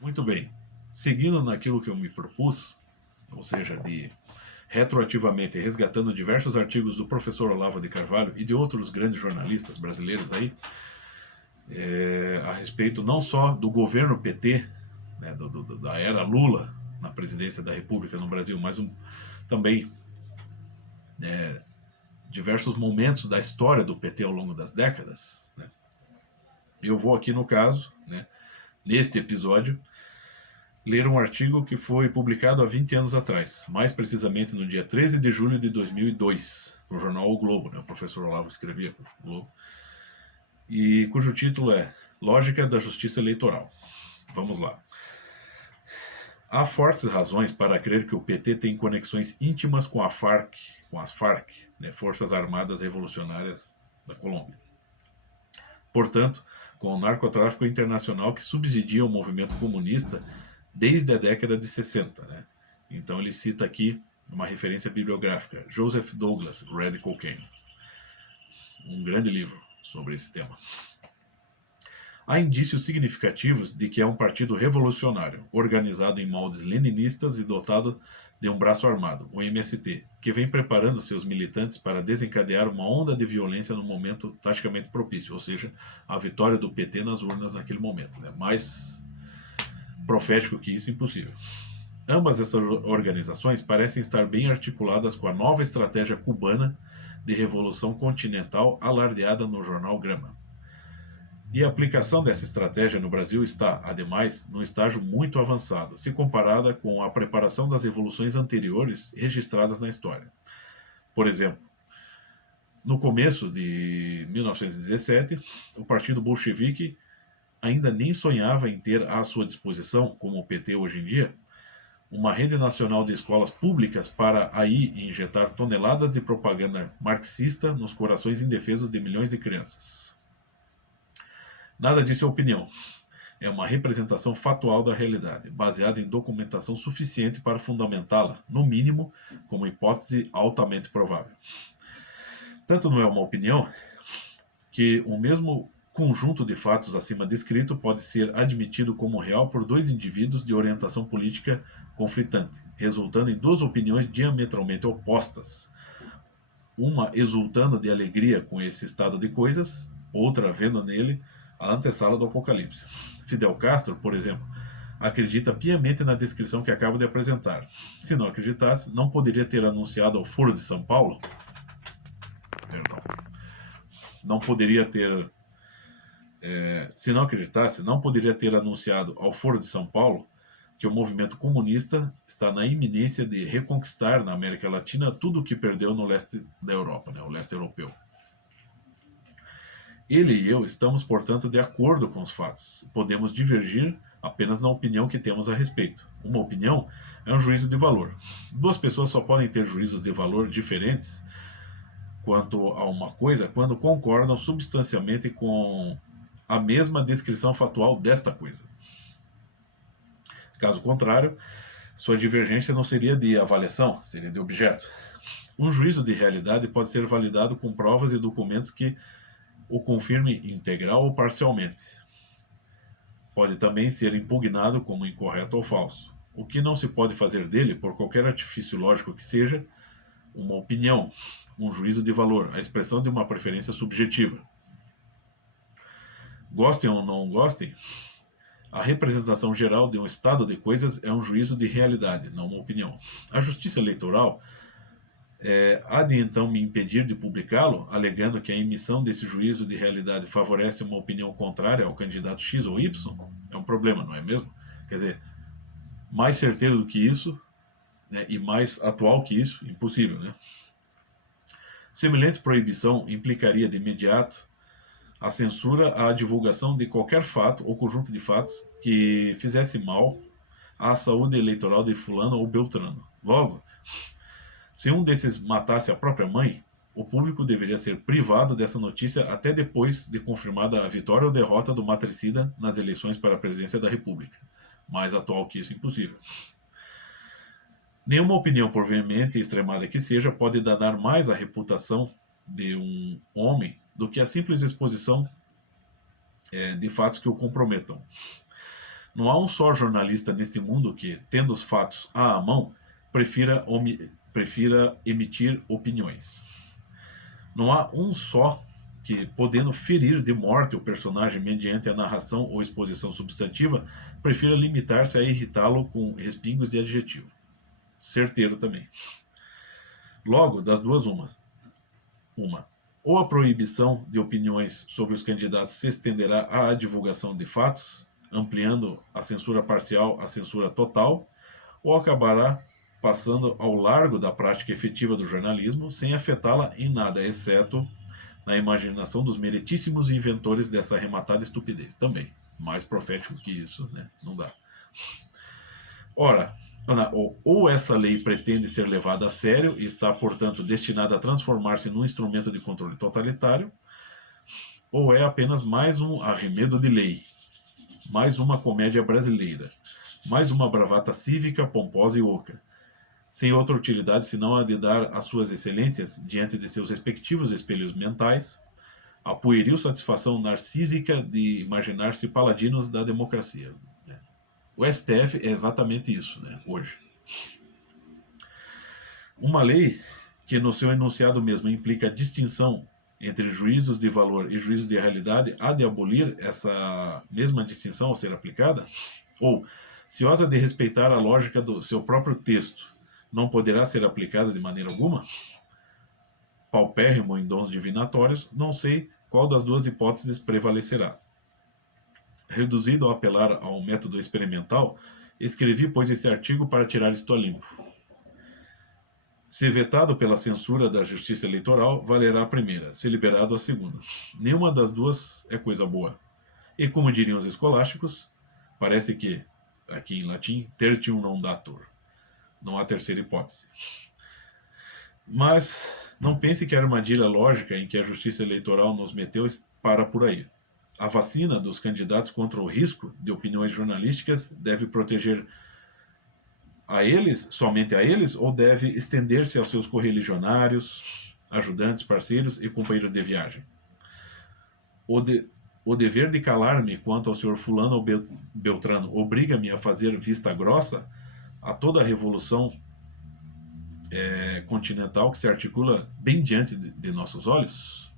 Muito bem. Seguindo naquilo que eu me propus, ou seja, de retroativamente resgatando diversos artigos do professor Olavo de Carvalho e de outros grandes jornalistas brasileiros aí, a respeito não só do governo PT, né, da era Lula na presidência da República no Brasil, mas também diversos momentos da história do PT ao longo das décadas. Né. Eu vou aqui no caso, né, neste episódio, ler um artigo que foi publicado há 20 anos atrás, mais precisamente no dia 13 de julho de 2002, no jornal O Globo, né? O professor Olavo escrevia para o Globo, e cujo título é Lógica da Justiça Eleitoral. Vamos lá. Há fortes razões para crer que o PT tem conexões íntimas com as FARC, né? Forças Armadas Revolucionárias da Colômbia. Portanto, com o narcotráfico internacional que subsidia o movimento comunista desde a década de 60. Né? Então ele cita aqui uma referência bibliográfica, Joseph Douglas, Red Cocaine. Um grande livro sobre esse tema. Há indícios significativos de que é um partido revolucionário, organizado em moldes leninistas e dotado de um braço armado, o MST, que vem preparando seus militantes para desencadear uma onda de violência no momento taticamente propício, ou seja, a vitória do PT nas urnas naquele momento. Né? Mais profético que isso, impossível. Ambas essas organizações parecem estar bem articuladas com a nova estratégia cubana de revolução continental alardeada no jornal Grama. E a aplicação dessa estratégia no Brasil está, ademais, num estágio muito avançado, se comparada com a preparação das revoluções anteriores registradas na história. Por exemplo, no começo de 1917, o Partido Bolchevique ainda nem sonhava em ter à sua disposição, como o PT hoje em dia, uma rede nacional de escolas públicas para aí injetar toneladas de propaganda marxista nos corações indefesos de milhões de crianças. Nada disso é opinião. É uma representação factual da realidade, baseada em documentação suficiente para fundamentá-la, no mínimo, como hipótese altamente provável. Tanto não é uma opinião que o mesmo conjunto de fatos acima descrito pode ser admitido como real por dois indivíduos de orientação política conflitante, resultando em duas opiniões diametralmente opostas. Uma exultando de alegria com esse estado de coisas, outra vendo nele a antessala do apocalipse. Fidel Castro, por exemplo, acredita piamente na descrição que acabo de apresentar. Se não acreditasse, não poderia ter anunciado ao Foro de São Paulo, não poderia ter, se não acreditasse, não poderia ter anunciado ao Foro de São Paulo que o movimento comunista está na iminência de reconquistar na América Latina tudo o que perdeu no leste da Europa, né, o leste europeu. Ele e eu estamos, portanto, de acordo com os fatos. Podemos divergir apenas na opinião que temos a respeito. Uma opinião é um juízo de valor. Duas pessoas só podem ter juízos de valor diferentes quanto a uma coisa quando concordam substancialmente com a mesma descrição factual desta coisa. Caso contrário, sua divergência não seria de avaliação, seria de objeto. Um juízo de realidade pode ser validado com provas e documentos que o confirme integral ou parcialmente. Pode também ser impugnado como incorreto ou falso. O que não se pode fazer dele, por qualquer artifício lógico que seja, uma opinião, um juízo de valor, a expressão de uma preferência subjetiva. Gostem ou não gostem, a representação geral de um estado de coisas é um juízo de realidade, não uma opinião. A justiça eleitoral há de então me impedir de publicá-lo, alegando que a emissão desse juízo de realidade favorece uma opinião contrária ao candidato X ou Y? É um problema, não é mesmo? Quer dizer, mais certeiro do que isso, né, e mais atual que isso, impossível, né? Semelhante proibição implicaria de imediato a censura à divulgação de qualquer fato ou conjunto de fatos que fizesse mal à saúde eleitoral de fulano ou beltrano. Logo, se um desses matasse a própria mãe, o público deveria ser privado dessa notícia até depois de confirmada a vitória ou derrota do matricida nas eleições para a presidência da República. Mais atual que isso, impossível. Nenhuma opinião, por veemente e extremada que seja, pode danar mais a reputação de um homem do que a simples exposição de fatos que o comprometam. Não há um só jornalista neste mundo que, tendo os fatos à mão, prefira emitir opiniões. Não há um só que, podendo ferir de morte o personagem mediante a narração ou exposição substantiva, prefira limitar-se a irritá-lo com respingos de adjetivo. Certeiro também. Logo, das duas uma. Ou a proibição de opiniões sobre os candidatos se estenderá à divulgação de fatos, ampliando a censura parcial à censura total, ou acabará passando ao largo da prática efetiva do jornalismo, sem afetá-la em nada, exceto na imaginação dos meritíssimos inventores dessa arrematada estupidez. Também, mais profético que isso, né? Não dá. Ora, ou essa lei pretende ser levada a sério e está, portanto, destinada a transformar-se num instrumento de controle totalitário, ou é apenas mais um arremedo de lei, mais uma comédia brasileira, mais uma bravata cívica, pomposa e oca, sem outra utilidade senão a de dar às suas excelências, diante de seus respectivos espelhos mentais, a pueril satisfação narcísica de imaginar-se paladinos da democracia. O STF é exatamente isso, né, hoje. Uma lei que no seu enunciado mesmo implica a distinção entre juízos de valor e juízos de realidade, há de abolir essa mesma distinção ao ser aplicada? Ou, se osa de respeitar a lógica do seu próprio texto, não poderá ser aplicada de maneira alguma? Paupérrimo em dons divinatórios, não sei qual das duas hipóteses prevalecerá. Reduzido a apelar ao método experimental, escrevi, pois, esse artigo para tirar isto a limpo. Se vetado pela censura da Justiça Eleitoral, valerá a primeira, se liberado a segunda. Nenhuma das duas é coisa boa. E como diriam os escolásticos, parece que, aqui em latim, tertium non datur. Não há terceira hipótese. Mas não pense que a armadilha lógica em que a Justiça Eleitoral nos meteu para por aí. A vacina dos candidatos contra o risco de opiniões jornalísticas deve proteger a eles, somente a eles, ou deve estender-se aos seus correligionários, ajudantes, parceiros e companheiros de viagem? O dever de calar-me quanto ao senhor fulano ou Beltrano obriga-me a fazer vista grossa a toda a revolução continental que se articula bem diante de nossos olhos?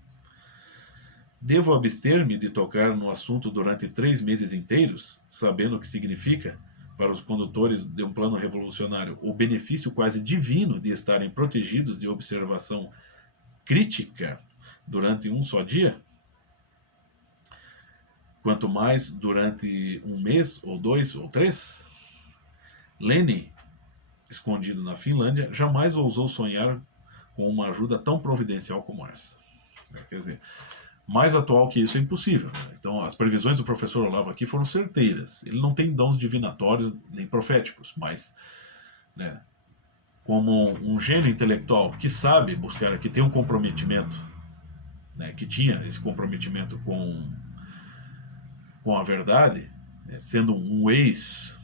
Devo abster-me de tocar no assunto durante 3 meses inteiros, sabendo o que significa, para os condutores de um plano revolucionário, o benefício quase divino de estarem protegidos de observação crítica durante um só dia? Quanto mais durante 1 mês, ou 2, ou 3? Lenin, escondido na Finlândia, jamais ousou sonhar com uma ajuda tão providencial como essa. Quer dizer, mais atual que isso é impossível. Então, as previsões do professor Olavo aqui foram certeiras. Ele não tem dons divinatórios nem proféticos, mas, né, como um gênio intelectual que sabe buscar, que tem um comprometimento, né, que tinha esse comprometimento com a verdade, né, sendo um ex-filiado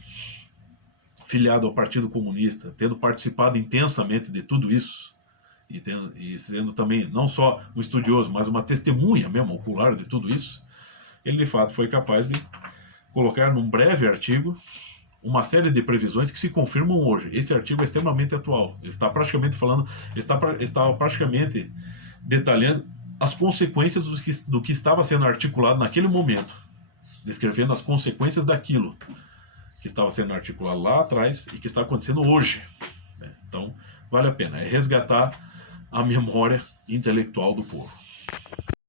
ao Partido Comunista, tendo participado intensamente de tudo isso, e sendo também não só um estudioso, mas uma testemunha mesmo ocular de tudo isso, ele de fato foi capaz de colocar num breve artigo uma série de previsões que se confirmam hoje. Esse artigo é extremamente atual. Ele está praticamente falando, está praticamente detalhando as consequências do que estava sendo articulado naquele momento, descrevendo as consequências daquilo que estava sendo articulado lá atrás e que está acontecendo hoje. Então, vale a pena. É resgatar a memória intelectual do povo.